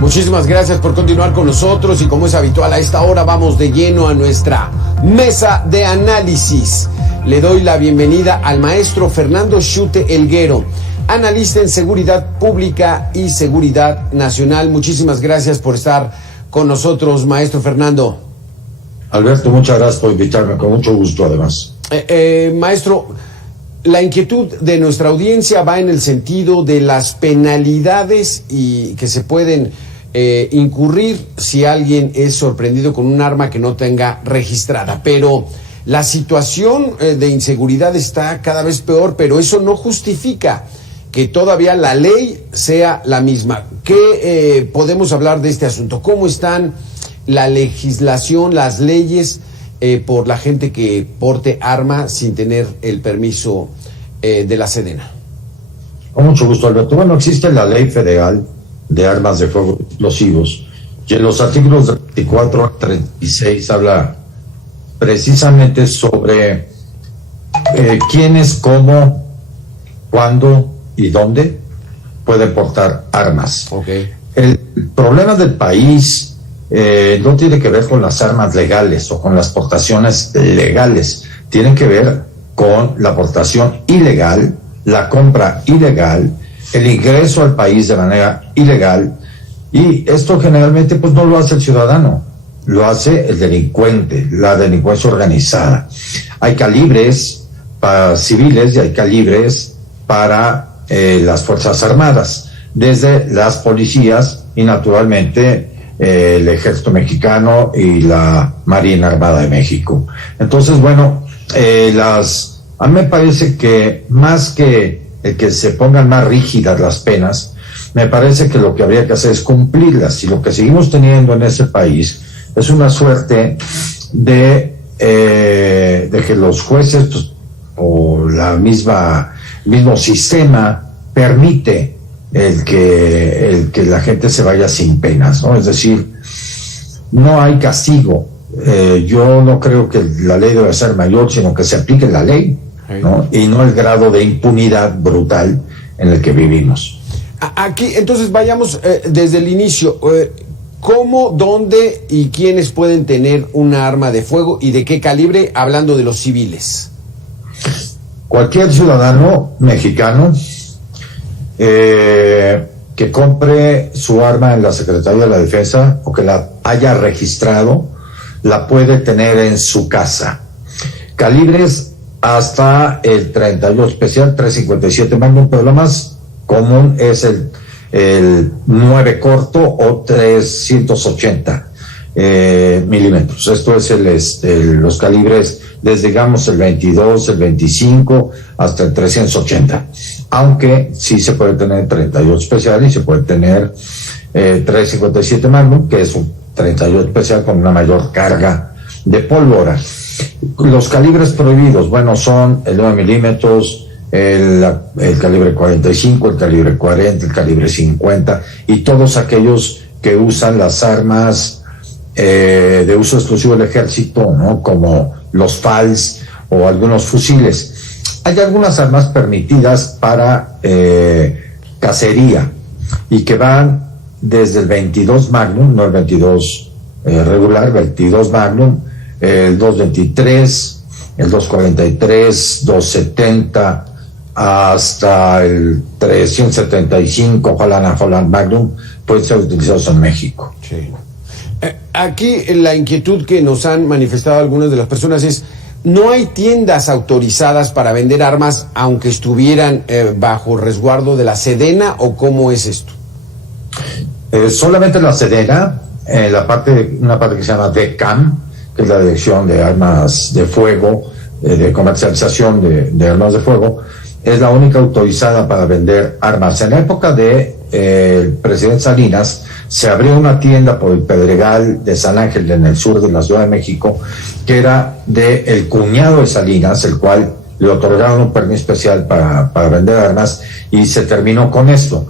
Muchísimas gracias por continuar con nosotros y como es habitual a esta hora vamos de lleno a nuestra mesa de análisis. Le doy la bienvenida al maestro Fernando Schute Elguero, analista en seguridad pública y seguridad nacional. Muchísimas gracias por estar con nosotros, maestro Fernando. Alberto, muchas gracias por invitarme, con mucho gusto además. Maestro, la inquietud de nuestra audiencia va en el sentido de las penalidades y que se pueden incurrir si alguien es sorprendido con un arma que no tenga registrada. Pero la situación de inseguridad está cada vez peor, pero eso no justifica que todavía la ley sea la misma. ¿Qué podemos hablar de este asunto? ¿Cómo están la legislación, las leyes por la gente que porte arma sin tener el permiso de la Sedena? Con mucho gusto, Alberto. Bueno, existe la Ley Federal de Armas de Fuego Explosivos y en los artículos 24 a 36 habla precisamente sobre quiénes, cómo, cuándo y dónde pueden portar armas. Okay. El problema del país no tiene que ver con las armas legales o con las portaciones legales, tienen que ver con la portación ilegal, la compra ilegal, el ingreso al país de manera ilegal, y esto generalmente pues no lo hace el ciudadano, lo hace el delincuente, la delincuencia organizada. Hay calibres para civiles y hay calibres para las Fuerzas Armadas, desde las policías y naturalmente el Ejército Mexicano y la Marina Armada de México. Entonces, bueno, a mí me parece que más que el que se pongan más rígidas las penas, me parece que lo que habría que hacer es cumplirlas, y lo que seguimos teniendo en ese país es una suerte de que los jueces pues, o el mismo sistema permite el que la gente se vaya sin penas, ¿no? Es decir, no hay castigo. Yo no creo que la ley debe ser mayor, sino que se aplique la ley, ¿no? Y no el grado de impunidad brutal en el que vivimos. Aquí, entonces, vayamos desde el inicio. ¿Cómo, dónde y quiénes pueden tener una arma de fuego y de qué calibre, hablando de los civiles? Cualquier ciudadano mexicano que compre su arma en la Secretaría de la Defensa o que la haya registrado, la puede tener en su casa. Calibres hasta el 32 especial, 357 Magnum, pero lo más común es el 9 corto o 380 milímetros. Esto es los calibres desde, digamos, el 22, el 25 hasta el 380. Aunque sí se puede tener 38 especial y se puede tener 357 Magnum, que es un 38 especial con una mayor carga de pólvora. Los calibres prohibidos, bueno, son el 9 milímetros, el calibre 45, el calibre 40, el calibre 50 y todos aquellos que usan las armas de uso exclusivo del ejército, ¿no? Como los FALS o algunos fusiles. Hay algunas armas permitidas para cacería y que van desde el 22 Magnum, no el 22 regular, 22 Magnum, el 223, el 243, 270 hasta el 375 Holland Magnum pueden ser utilizados en México. Sí. Aquí la inquietud que nos han manifestado algunas de las personas es: ¿no hay tiendas autorizadas para vender armas aunque estuvieran bajo resguardo de la Sedena, o cómo es esto? Solamente la Sedena, una parte que se llama DECAM, que es la Dirección de Armas de Fuego, de comercialización de armas de fuego, es la única autorizada para vender armas. En la época de el presidente Salinas se abrió una tienda por el Pedregal de San Ángel, en el sur de la Ciudad de México, que era el cuñado de Salinas, el cual le otorgaron un permiso especial para vender armas, y se terminó con esto.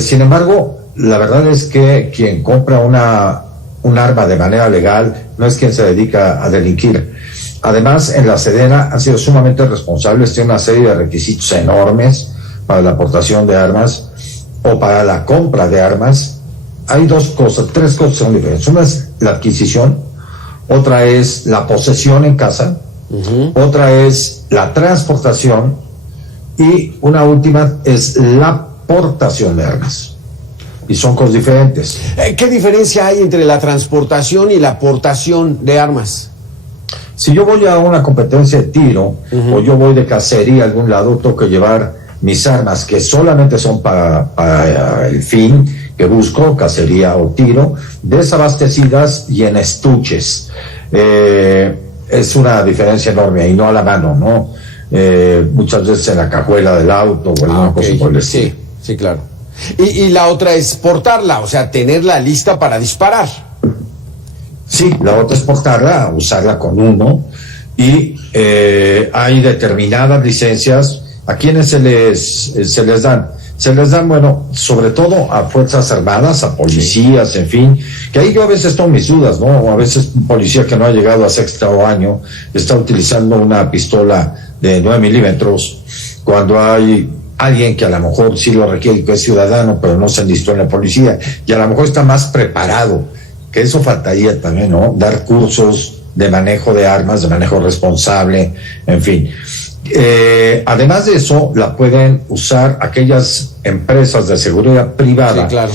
Sin embargo, la verdad es que quien compra un arma de manera legal no es quien se dedica a delinquir. Además, en la Sedena han sido sumamente responsables, tienen una serie de requisitos enormes para la aportación de armas o para la compra de armas, hay tres cosas son diferentes. Una es la adquisición, otra es la posesión en casa, otra es la transportación y una última es la portación de armas. Y son cosas diferentes. ¿Qué diferencia hay entre la transportación y la portación de armas? Si yo voy a una competencia de tiro o yo voy de cacería a algún lado, tengo que llevar mis armas que solamente son para el fin que busco, cacería o tiro, desabastecidas y en estuches. Es una diferencia enorme y no a la mano, ¿no? Muchas veces en la cajuela del auto o alguna cosa por el estilo. Sí, claro. Y la otra es portarla, o sea, tenerla lista para disparar. Sí, la otra es portarla, usarla con uno, y hay determinadas licencias a quienes se les dan. Se les dan, bueno, sobre todo a Fuerzas Armadas, a policías, en fin, que ahí yo a veces tengo mis dudas, ¿no? O a veces un policía que no ha llegado a sexto año está utilizando una pistola de 9 milímetros, cuando hay alguien que a lo mejor sí lo requiere, que es ciudadano, pero no se enlistó en la policía, y a lo mejor está más preparado, que eso faltaría también, ¿no? Dar cursos de manejo de armas, de manejo responsable, en fin. Además de eso, la pueden usar aquellas empresas de seguridad privada, sí, claro.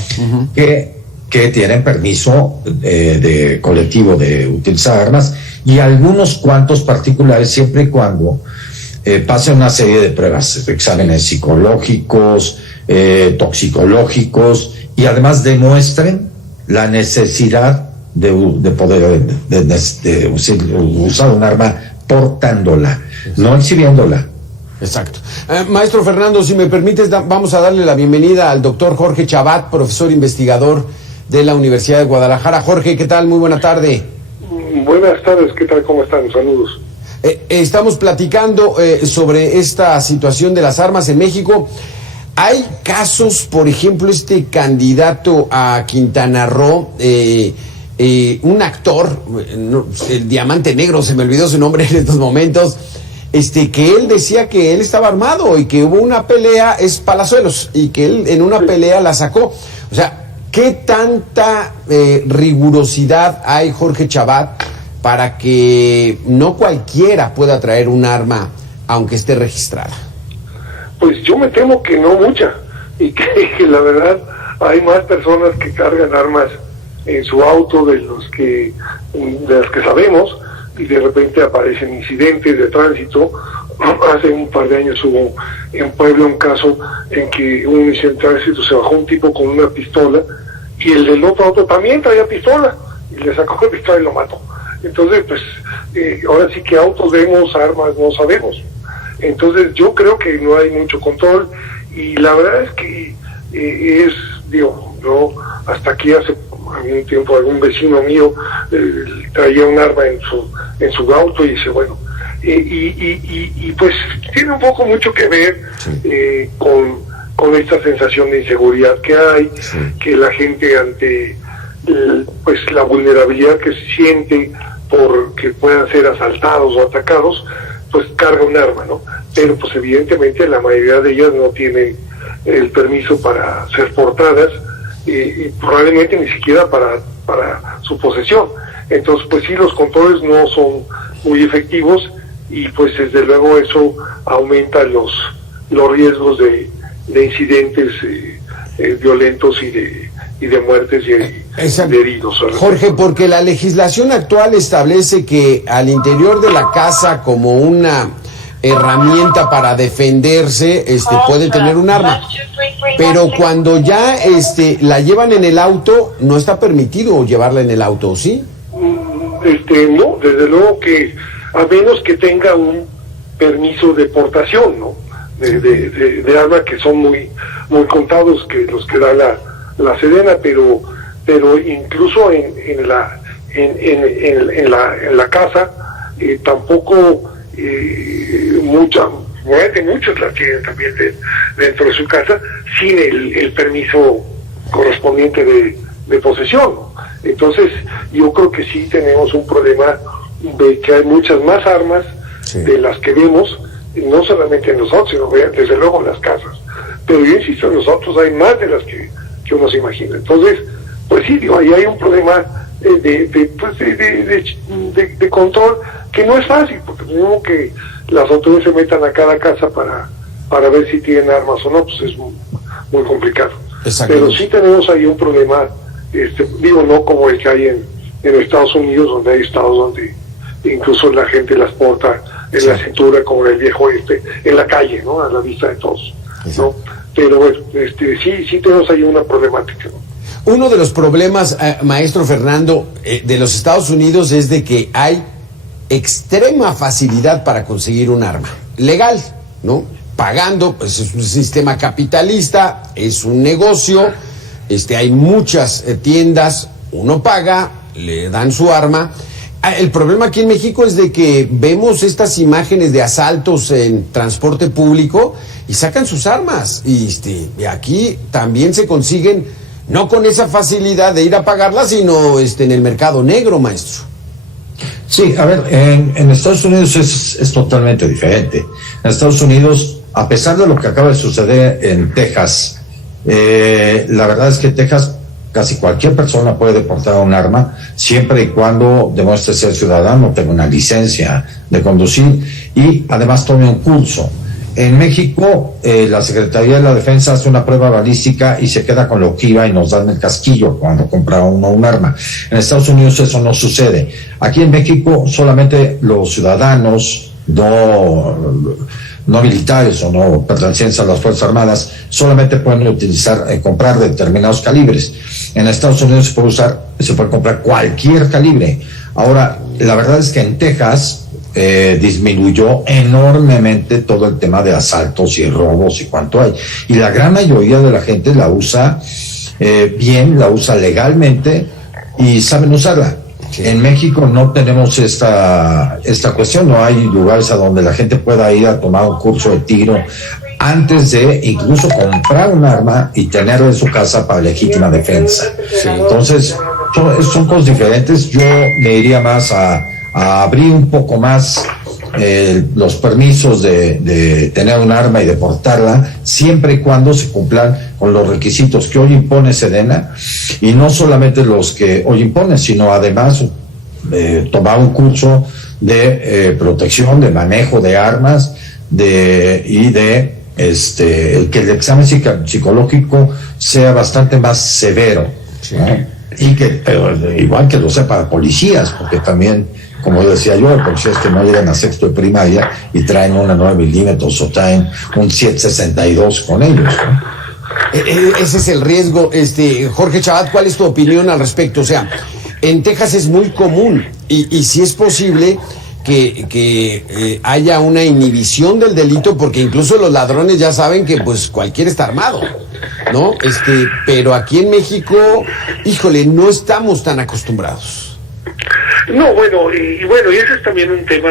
que tienen permiso de colectivo de utilizar armas, y algunos cuantos particulares, siempre y cuando pasen una serie de pruebas, exámenes psicológicos, toxicológicos, y además demuestren la necesidad de poder usar un arma portándola, no exhibiéndola. Exacto. Maestro Fernando, si me permites, vamos a darle la bienvenida al doctor Jorge Chabat, profesor investigador de la Universidad de Guadalajara. Jorge, ¿qué tal? Muy buena tarde. Buenas tardes, ¿qué tal? ¿Cómo están? Saludos. Estamos platicando sobre esta situación de las armas en México. Hay casos, por ejemplo, este candidato a Quintana Roo, un actor, el Diamante Negro, se me olvidó su nombre en estos momentos, que él decía que él estaba armado y que hubo una pelea, es Palazuelos, y que él en una pelea la sacó. O sea, ¿qué tanta rigurosidad hay, Jorge Chabat, para que no cualquiera pueda traer un arma aunque esté registrada? Pues yo me temo que no mucha, y que la verdad hay más personas que cargan armas en su auto de las que sabemos, y de repente aparecen incidentes de tránsito. Hace un par de años hubo en Puebla un caso en que un incidente de tránsito, se bajó un tipo con una pistola y el del otro auto también traía pistola y le sacó la pistola y lo mató. Entonces, pues, ahora sí que autos vemos, armas no sabemos. Entonces, yo creo que no hay mucho control, y la verdad es que yo hasta aquí hace algún tiempo algún vecino mío traía un arma en su auto, y dice, bueno, y pues tiene un poco mucho que ver con esta sensación de inseguridad que hay, que la gente ante pues la vulnerabilidad que se siente por que puedan ser asaltados o atacados, pues carga un arma, ¿no? Pero pues evidentemente la mayoría de ellas no tienen el permiso para ser portadas, y probablemente ni siquiera para su posesión. Entonces, pues sí, los controles no son muy efectivos, y pues desde luego eso aumenta los riesgos de incidentes violentos y de muertes y de heridos. Jorge, porque la legislación actual establece que al interior de la casa, como una herramienta para defenderse, puede tener un arma, pero cuando ya la llevan en el auto, no está permitido llevarla en el auto, ¿sí? No, desde luego que a menos que tenga un permiso de portación, ¿no? De arma, que son muy contados que los que da la Sedena, pero incluso en la casa tampoco muchos la tienen también dentro de su casa sin el permiso correspondiente de posesión, ¿no? Entonces yo creo que sí tenemos un problema de que hay muchas más armas de las que vemos, no solamente en nosotros, sino desde luego en las casas, pero yo insisto, en nosotros hay más de las que uno se imagina. Entonces sí, ahí hay un problema de control que no es fácil, porque tenemos que las autoridades se metan a cada casa para ver si tienen armas o no, pues es muy complicado. Pero sí tenemos ahí un problema, no como el que hay en Estados Unidos, donde hay estados donde incluso la gente las porta en la cintura, como en el viejo oeste, en la calle, ¿no? A la vista de todos, ¿no? Pero bueno, sí tenemos ahí una problemática, ¿no? Uno de los problemas, maestro Fernando, de los Estados Unidos es de que hay extrema facilidad para conseguir un arma legal, ¿no? Pagando, pues es un sistema capitalista, es un negocio, hay muchas tiendas, uno paga, le dan su arma. El problema aquí en México es de que vemos estas imágenes de asaltos en transporte público y sacan sus armas, y aquí también se consiguen, no con esa facilidad de ir a pagarlas, sino en el mercado negro, maestro. Sí, a ver, en Estados Unidos es totalmente diferente. En Estados Unidos, a pesar de lo que acaba de suceder en Texas, la verdad es que en Texas casi cualquier persona puede portar un arma, siempre y cuando demuestre ser ciudadano, tenga una licencia de conducir y además tome un curso. En México, la Secretaría de la Defensa hace una prueba balística y se queda con lo que iba y nos dan el casquillo cuando compra uno un arma. En Estados Unidos eso no sucede. Aquí en México solamente los ciudadanos no militares o no pertenecientes a las Fuerzas Armadas solamente pueden comprar determinados calibres. En Estados Unidos se puede comprar cualquier calibre. Ahora, la verdad es que en Texas disminuyó enormemente todo el tema de asaltos y robos y cuánto hay. Y la gran mayoría de la gente la usa bien, la usa legalmente y saben usarla. Sí. En México no tenemos esta cuestión, no hay lugares a donde la gente pueda ir a tomar un curso de tiro antes de incluso comprar un arma y tenerlo en su casa para legítima defensa. Sí. Entonces, son cosas diferentes. Yo me iría más a abrir un poco más los permisos de tener un arma y de portarla, siempre y cuando se cumplan con los requisitos que hoy impone Sedena, y no solamente los que hoy impone, sino además tomar un curso de protección, de manejo de armas, que el examen psicológico sea bastante más severo, sí, ¿no? Y igual que lo sea para policías, porque también, como decía yo, hay policías que no llegan a sexto de primaria y traen una 9 milímetros o traen un 7.62 con ellos, ¿no? Ese es el riesgo. Jorge Chabat, ¿cuál es tu opinión al respecto? O sea, en Texas es muy común y si es posible que haya una inhibición del delito, porque incluso los ladrones ya saben que pues cualquiera está armado, ¿no? Pero aquí en México, híjole, no estamos tan acostumbrados. No, bueno, y ese es también un tema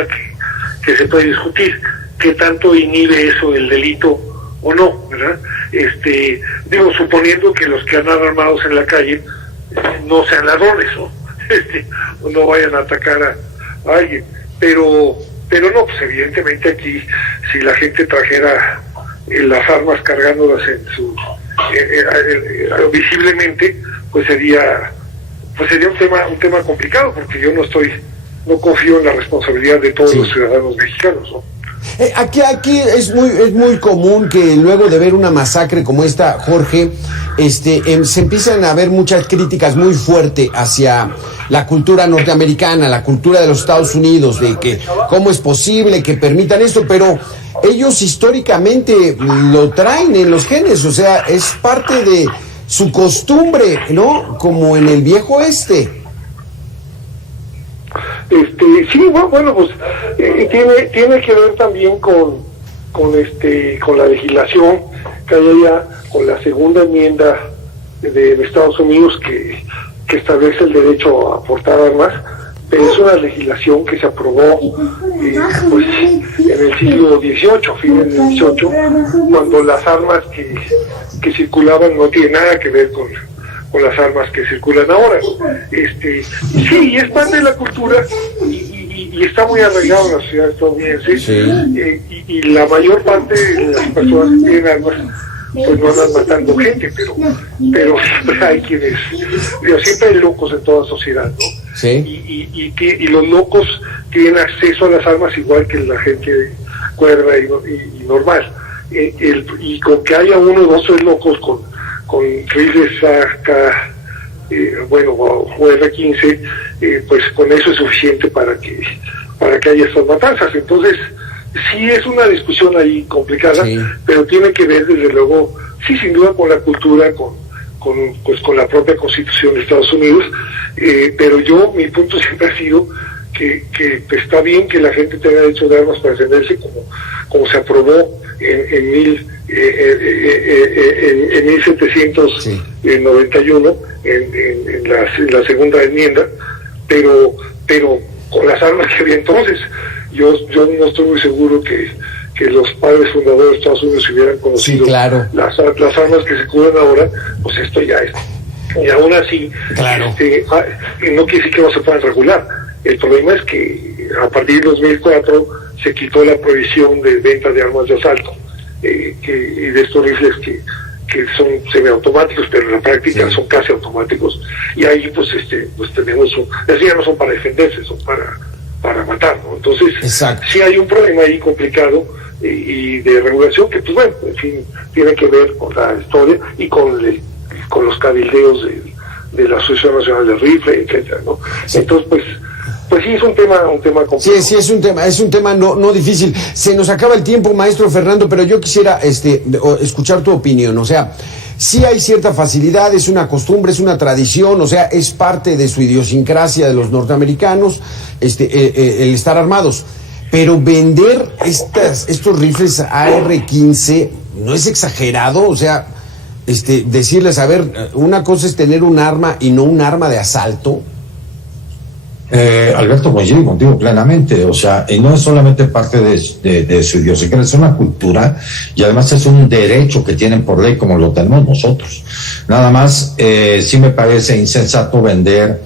que se puede discutir, qué tanto inhibe eso el delito o no, ¿verdad? Suponiendo que los que andan armados en la calle no sean ladrones, ¿no? O no vayan a atacar a alguien, pero no, pues evidentemente aquí, si la gente trajera las armas cargándolas visiblemente, pues sería un tema complicado, porque yo no confío en la responsabilidad de todos los ciudadanos mexicanos, ¿no? Aquí es muy común que luego de ver una masacre como esta, Jorge, se empiezan a ver muchas críticas muy fuertes hacia la cultura norteamericana, la cultura de los Estados Unidos, de que cómo es posible que permitan esto, pero ellos históricamente lo traen en los genes, o sea, es parte de su costumbre, ¿no? Como en el viejo oeste. Sí, bueno, pues tiene que ver también con la legislación que hay allá, con la segunda enmienda de Estados Unidos que establece el derecho a portar armas, pero es una legislación que se aprobó pues, en el siglo XVIII, fin del XVIII, cuando las armas que circulaban no tienen nada que ver con las armas que circulan ahora. Sí, es parte de la cultura y está muy arraigado en la sociedad estadounidense. Sí. Y la mayor parte de las personas que tienen armas pues no andan matando gente, pero siempre hay quienes, siempre hay locos en toda sociedad, ¿no? Sí. Y los locos tienen acceso a las armas igual que la gente cuerda y normal. Y con que haya uno o dos locos con rifles AK, o R-15, pues con eso es suficiente para que haya estas matanzas. Entonces, sí es una discusión ahí complicada, sí, pero tiene que ver desde luego, sí, sin duda, con la cultura, con la propia Constitución de Estados Unidos, pero mi punto siempre ha sido que está bien que la gente tenga derecho de armas para defenderse, como se aprobó en 1791 en la segunda enmienda, pero con las armas que había entonces. Yo no estoy muy seguro que los padres fundadores de Estados Unidos hubieran conocido, sí, claro, las armas que se cubren ahora, pues esto ya es. Y aún así, claro, no quiere decir que no se puedan regular. El problema es que a partir de 2004 se quitó la prohibición de venta de armas de asalto, y de estos rifles que son semiautomáticos, pero en la práctica, sí, son casi automáticos. Y ahí pues tenemos ya no son para defenderse, son para matar, ¿no? Entonces, exacto, sí hay un problema ahí complicado y de regulación que, pues bueno, en fin, tiene que ver con la historia y con los cabildeos de la Asociación Nacional de Rifle, etcétera, ¿no? Sí. Entonces, pues sí, es un tema complejo. Sí, es un tema no difícil. Se nos acaba el tiempo, maestro Fernando, pero yo quisiera escuchar tu opinión. O sea, sí hay cierta facilidad, es una costumbre, es una tradición, o sea, es parte de su idiosincrasia de los norteamericanos, el estar armados. Pero vender estos rifles AR-15 no es exagerado, o sea, decirles, a ver, una cosa es tener un arma y no un arma de asalto. Alberto, coincido contigo plenamente, o sea, y no es solamente parte de su idiosincrasia, es una cultura y además es un derecho que tienen por ley como lo tenemos nosotros. Nada más, sí me parece insensato vender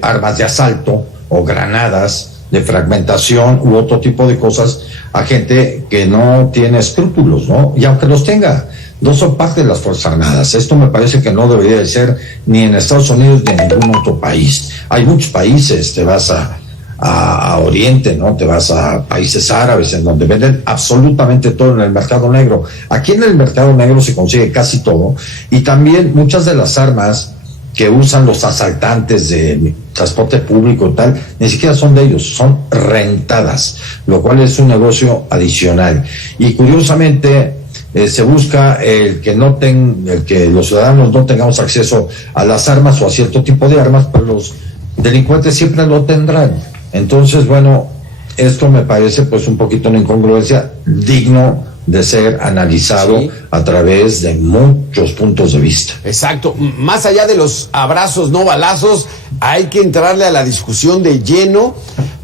armas de asalto o granadas de fragmentación u otro tipo de cosas a gente que no tiene escrúpulos, ¿no? Y aunque los tenga, no son parte de las Fuerzas Armadas. Esto me parece que no debería de ser ni en Estados Unidos ni en ningún otro país. Hay muchos países, te vas a Oriente, ¿no? Te vas a países árabes en donde venden absolutamente todo en el mercado negro. Aquí en el mercado negro se consigue casi todo y también muchas de las armas que usan los asaltantes de transporte público y tal, ni siquiera son de ellos, son rentadas, lo cual es un negocio adicional. Y curiosamente, se busca el que los ciudadanos no tengamos acceso a las armas o a cierto tipo de armas, pero los delincuentes siempre lo tendrán. Entonces, bueno, esto me parece pues un poquito una incongruencia digno de ser analizado, sí, a través de muchos puntos de vista. Exacto. Más allá de los abrazos, no balazos, hay que entrarle a la discusión de lleno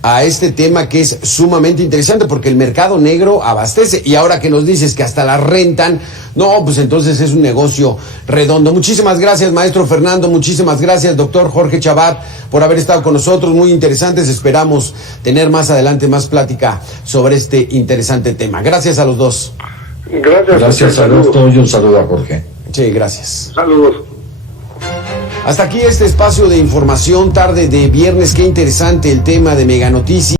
a este tema que es sumamente interesante porque el mercado negro abastece y ahora que nos dices que hasta la rentan, no, pues entonces es un negocio redondo. Muchísimas gracias, maestro Fernando, muchísimas gracias, doctor Jorge Chabat, por haber estado con nosotros, muy interesantes. Esperamos tener más adelante más plática sobre este interesante tema. Gracias a los dos. Gracias a los dos y un saludo a Jorge. Sí, gracias. Saludos. Hasta aquí este espacio de información tarde de viernes. Qué interesante el tema de Mega Noticias.